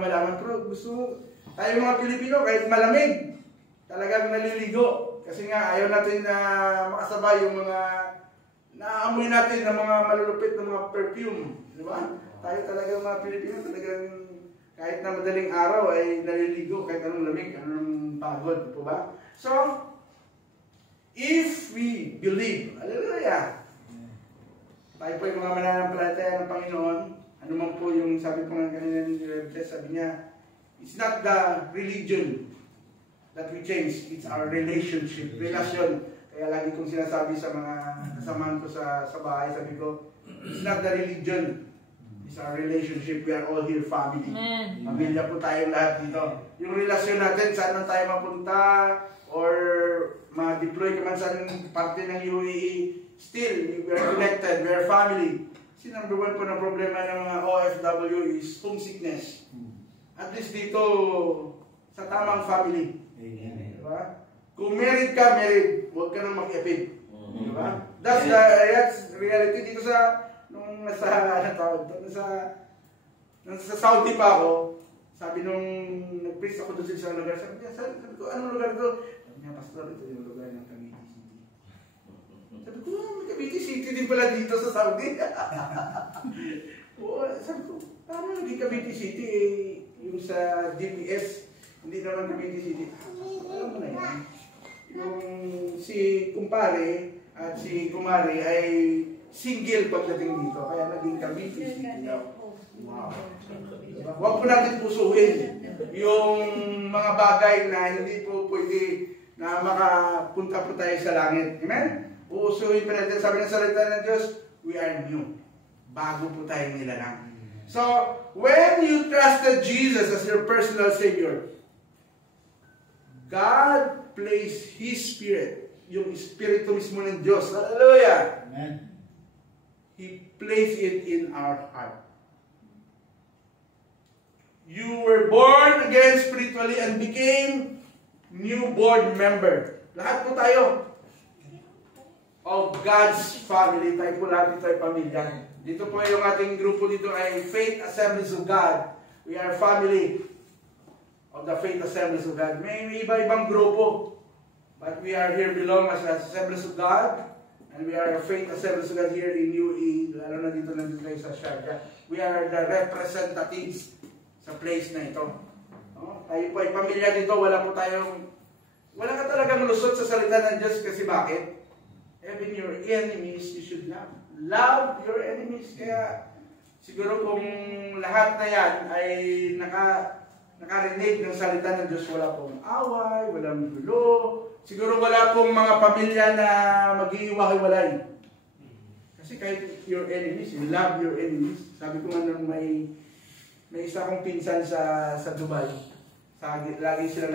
Malaman, pero gusto tayo mga Pilipino kahit malamig, talagang naliligo. Kasi nga ayaw natin na makasabay yung mga naamoy natin ng mga malulupit na mga perfume. Di ba? Tayo talagang mga Pilipino, talagang kahit na madaling araw ay naliligo kahit anong lamig, anong pagod. Po ba? So, if we believe, hallelujah, tayo po yung mga mananampalataya ng Panginoon, ano man po yung sabi ko nga kanina ni Tess, sabi niya, it's not the religion that we change, it's our relationship, relasyon. Kaya lagi kong sinasabi sa mga kasamahan ko sa bahay, sabi ko, it's not the religion, it's our relationship. We are all here family. Amen. Pamilya po tayong lahat dito. Yung relasyon natin, saan man tayo mapunta, or ma-deploy ka man sa parte ng UAE, still, we are connected, we are family. Kasi number one po na problema ng mga OFW is homesickness. At least dito, sa tamang family. Amen. Diba? Kung married ka, married. Huwag ka nang makiapid. Diba? That's the reality dito sa, nung nasa Saudi pa ako, sabi nung nag-preach ako doon sa isang lugar, sabi ko, anong lugar to? Sabi niya, Pastor, ito yung lugar ng Cavite City. Sabi ko, Cavite City din pala dito sa Saudi. Sabi ko, parang hindi Cavite City, yung sa DPS, hindi naman Cavite City. Alam mo na yan. Yung si kumpare at si kumari ay single pagdating dito, kaya naging Cavite City. Wow. Huwag po natin pusuhin yung mga bagay na hindi po pwede na makapunta po tayo sa langit. Amen? Pusuhin pa natin. Sabi ng salita ng Diyos, we are new. Bago po tayong nilalang. So, when you trusted Jesus as your personal Savior, God placed His Spirit, yung Espiritu mismo ng Diyos. Hallelujah! Amen. He placed it in our heart. You were born again spiritually and became newborn member. Lahat po tayo of God's family. Tayo po lahat dito ay pamilya. Dito po yung ating grupo dito ay Faith Assemblies of God. We are family of the Faith Assemblies of God. May iba-ibang grupo. But we are here belong as Assemblies of God. And we are Faith Assemblies of God here in UAE. Lalo na dito tayo sa Sharjah. We are the representatives sa place na ito. Tayo po ay pamilya dito. Wala ka talagang lusot sa salita ng Diyos kasi bakit? Even your enemies, you should love. Love your enemies. Kaya siguro kung lahat na yan ay nakarinig ng salita ng Diyos, wala pong away, walang gulo. Siguro wala pong mga pamilya na mag-iiwahiwalay. Kasi kahit your enemies, you love your enemies. Sabi ko nga nung may isa kong pinsan sa Dubai. Lagi sila